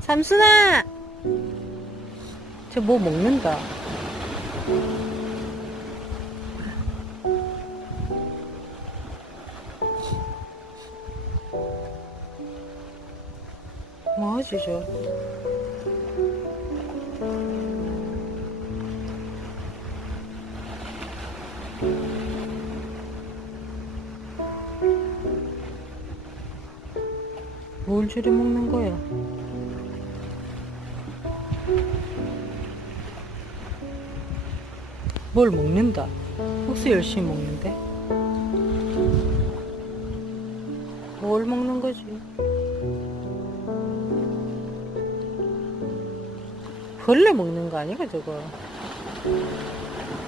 삼순아! 저 뭐 먹는다. 뭐하지, 저? 뭘 저리 먹는 거야? 뭘 먹는다. 혹시 열심히 먹는데? 뭘 먹는 거지? 벌레 먹는 거 아니가, 저거?